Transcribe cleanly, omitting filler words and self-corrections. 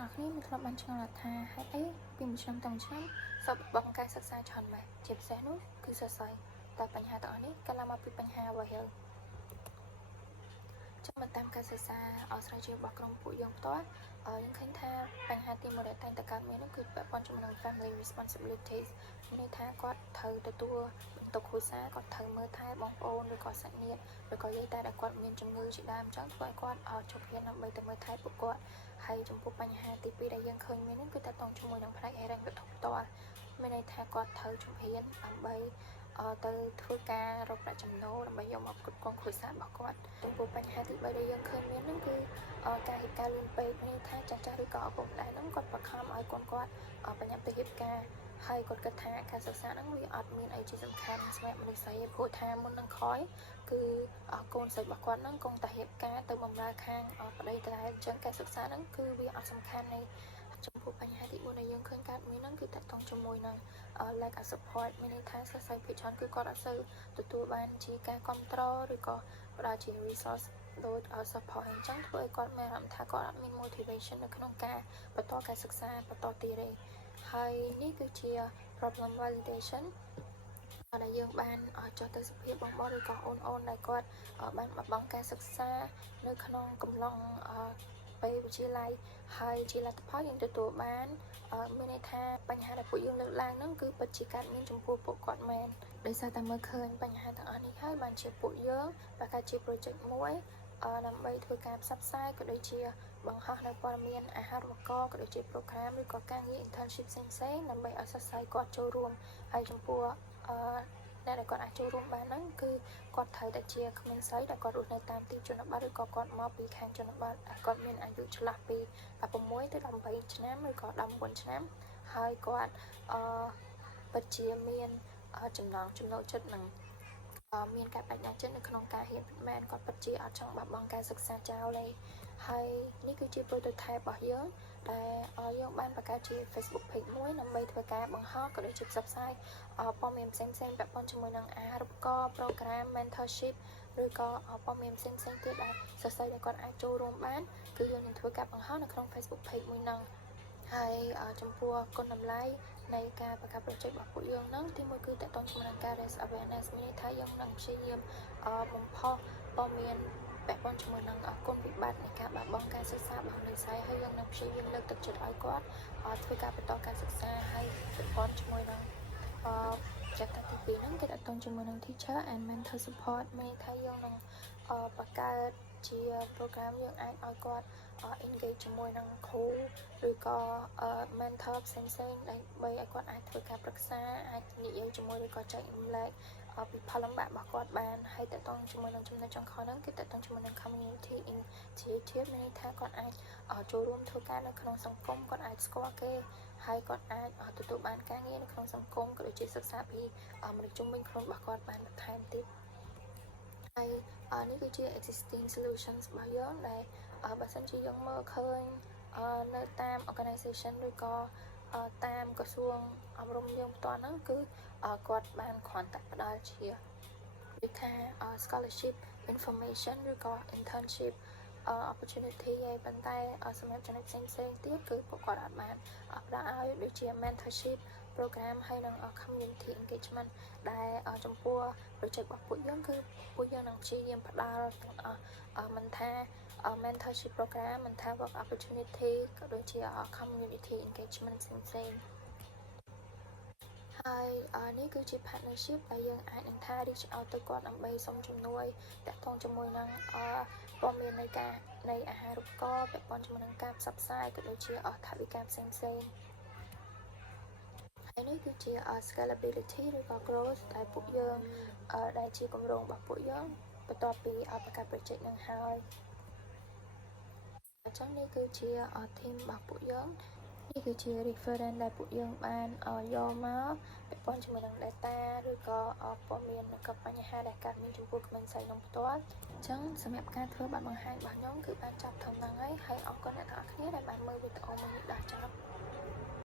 ទាំងអស់គ្នាមានធ្លាប់បានឆ្ងល់ថាហេតុអីពីមួយឆ្នាំទៅមួយឆ្នាំសិស្សបង្ការសិក្សាច្រើនម៉េចជាពិសេសនោះគឺសរសៃតែបញ្ហាទាំងអស់នេះកើតឡើងមកពីបញ្ហាអ្វីហើយចាំមកតាមការសិក្សាស្រាវជ្រាវរបស់ក្រុមពួកយើងផ្ទាល់យើងឃើញថាបញ្ហាទីមួយដែលតែងតែកើតមាននោះគឺពាក់ព័ន្ធជាមួយនឹង family responsibilities មានន័យថាគាត់ត្រូវទទួលបន្ទុកគ្រួសារគាត់ត្រូវមើលថែបងប្អូនឬក៏សាច់ញាតិឬក៏យាយតាដែលគាត់មានជំងឺជាដើមអញ្ចឹងធ្វើឲ្យគាត់ជប់រៀនដើម្បីទៅមើលថែពួកគាត់ហើយចំពោះបញ្ហាទី2ដែលយើងឃើញមាននោះគឺតកតងជាមួយនឹងផ្នែកហិរញ្ញវត្ថុផ្ទាល់មានន័យថាគាត់ត្រូវជប់រៀនដើម្បីទៅធ្វើការរកប្រាក់ចំណូលដើម្បីយកមកផ្គត់ផ្គង់គ្រួសាររបស់គាត់ចំពោះបញ្ហាទី3ដែលយើងឃើញមាននោះគឺការរៀបការលឿនពេកមានន័យថាចាស់ឬក៏ឪពុកម្ដាយហ្នឹងគាត់បង្ខំឲ្យកូនគាត់បញ្ញាប់ទៅរៀបការហើយគាត់គិតថាការសិក្សាហ្នឹងវាអត់មានអីជាសំខាន់សម្រាប់មនុស្សស្រីព្រោះថាមុននឹងខ້ອຍគឺកូនស្រីរបស់គាត់ហ្នឹងគង់តែរៀបការទៅបម្រើខាងប្តីតែអញ្ចឹងការសិក្សាហ្នឹងគឺវាអត់សំខាន់ទេចំពោះបញ្ហាទី4ដែលយើងឃើញកើតមានហ្នឹងគឺតកតងជាមួយនឹង lack of support មានន័យថាសិស្សស្រីភាគច្រើនគឺគាត់អត់សូវទទួលបានជាការគ្រប់គ្រងឬក៏ផ្ដល់ជា resource ដូច support អញ្ចឹងធ្វើឲ្យគាត់មានអារម្មណ៍ថាគាត់អត់មាន motivation នៅក្នុងការបន្តការសិក្សាបន្តទៀតទេហើយនេះគឺជា problem validation ដែលយើងបានចុះទៅសភាបងប្អូនឬក៏អូនដែលគាត់បានបាត់បង់ការសិក្សានៅក្នុងកំឡុងពេលវិទ្យាល័យហើយជាលទ្ធផលយើងទទួលបានមានន័យថាបញ្ហាដែលពួកយើងលើកឡើងហ្នឹងគឺពិតជាកើតមានចំពោះពួកគាត់មែនដោយសារតែមើលឃើញបញ្ហាទាំងអស់នេះហើយបានជាពួកយើងបង្កើតជា project មួយដើម្បីធ្វើការផ្សព្វផ្សាយក៏ដូចជាបង្ហោះនៅព័ត៌មានអាហារូបករណ៍ក៏ដូចជា program ឬក៏ការងារ internship ផ្សេងៗដើម្បីឲ្យសិស្សស្រីគាត់ចូលរួមហើយចំពោះអ្នកដែលគាត់អាចចូលរួមបានហ្នឹងគឺគាត់ត្រូវតែជាក្មេងស្រីដែលគាត់រស់នៅតាមទីជនបទឬក៏គាត់មកពីខាងជនបទគាត់មានអាយុឆ្លាស់ពី16ទៅ18ឆ្នាំឬក៏14ឆ្នាំហើយគាត់ពិតជាមានចំណង់ចំណូលចិត្តនឹងមានការបញ្ញាចិត្តនៅក្នុងការរៀនពិតមែនគាត់ពិតជាអត់ចង់បាត់បង់ការសិក្សាចោលទេហើយនេះគឺជា prototype របស់យើងដែលយើងបានបង្កើតជា Facebook page មួយដើម្បីធ្វើការបង្ហោះក៏ដូចជាផ្សព្វផ្សាយព័ត៌មានផ្សេងៗពាក់ព័ន្ធជាមួយនឹងអាហារូបករណ៍ program mentorship ឬក៏ព័ត៌មានផ្សេងៗទៀតដែលសិស្សដែលគាត់អាចចូលរួមបានគឺយើងនឹងធ្វើការបង្ហោះនៅក្នុង Facebook page មួយហ្នឹងហើយចំពោះគុណតម្លៃនៃការបង្កើត project របស់ពួកយើងហ្នឹងទីមួយគឺតកតងជាមួយនឹងការ raise awareness មានន័យថាយើងនឹងព្យាយាមបំផុសព័ត៌មានពាក់ព័ន្ធជាមួយនឹងគុណវិបត្តិនៃការបាត់បង់ការសិក្សារបស់មនុស្សស្រីហើយយើងនឹងព្យាយាមលើកទឹកចិត្តឲ្យគាត់ធ្វើការបន្តការសិក្សាហើយពាក់ព័ន្ធជាមួយនឹងចក្ខុទី2ហ្នឹងគឺតកតងជាមួយនឹង teacher and mentor support មានន័យថាយើងនឹងបង្កើតជា program យើងអាចឲ្យគាត់engage ជាមួយនឹងគ្រូឬក៏ mentor ផ្សេងៗដើម្បីឲ្យគាត់អាចធ្វើការប្រឹក្សាអាចនិយាយជាមួយឬក៏ចែករំលែកពីផលលំបាករបស់គាត់បានហើយតកតងជាមួយនឹងចំណុចចុងក្រោយហ្នឹងគឺតកតងជាមួយនឹង community initiative មានន័យថាគាត់អាចចូលរួមធ្វើការនៅក្នុងសង្គមគាត់អាចស្គាល់គេហើយគាត់អាចទទួលបានការងារនៅក្នុងសង្គមក៏ដូចជាសិក្សាពីមនុស្សជុំវិញខ្លួនរបស់គាត់បានបន្ថែមទៀតហើយនេះគឺជា existing solutions របស់យើងដែលបើសិនជាយើងមើលឃើញនៅតាម organization ឬក៏តាមក្រសួងអប់រំយើងផ្ទាល់ហ្នឹងគឺគាត់បានគ្រាន់តែផ្ដល់ជាដូចថា scholarship information ឬក៏ internship opportunity ឯប៉ុន្តែសម្រាប់ចំណុចផ្សេងៗទៀតគឺពួកគាត់អត់បានផ្ដល់ឲ្យដូចជា mentorship program ហើយនិង community engagement ដែលចំពោះ project របស់ពួកយើងគឺពួកយើងនឹងព្យាយាមផ្ដល់មិនថា mentorship program មិនថា work opportunity ក៏ដូចជា community engagement ផ្សេងៗហើយនេះគឺជា partnership ដែលយើងអាចនឹងថា reach out ទៅគាត់ដើម្បីសុំជំនួយតាក់ទងជាមួយនឹងព័ត៌មាននៃអាហារូបករណ៍ពាក់ព័ន្ធជាមួយនឹងការផ្សព្វផ្សាយក៏ដូចជាថវិកាផ្សេងៗហើយនេះគឺជា scalability ឬក៏ growth ដែលពួកយើងដែលជាគម្រោងរបស់ពួកយើងបន្ទាប់ពីបង្កើត project នឹងហើយអញ្ចឹងនេះគឺជា team របស់ពួកយើងនេះគឺជា reference ដែលពួកយើងបានយកមកពាក់ព័ន្ធជាមួយនឹង data ឬក៏ព័ត៌មាននិងក៏បញ្ហាដែលកើតមានចំពោះក្មេងស្រីក្នុងផ្ទាល់អញ្ចឹងសម្រាប់ការធ្វើបទបង្ហាញរបស់ខ្ញុំគឺបានចប់ត្រឹមហ្នឹងហើយអរគុណអ្នកទាំងអស់គ្នាដែលបានមើលវីដេអូមួយនេះដល់ចប់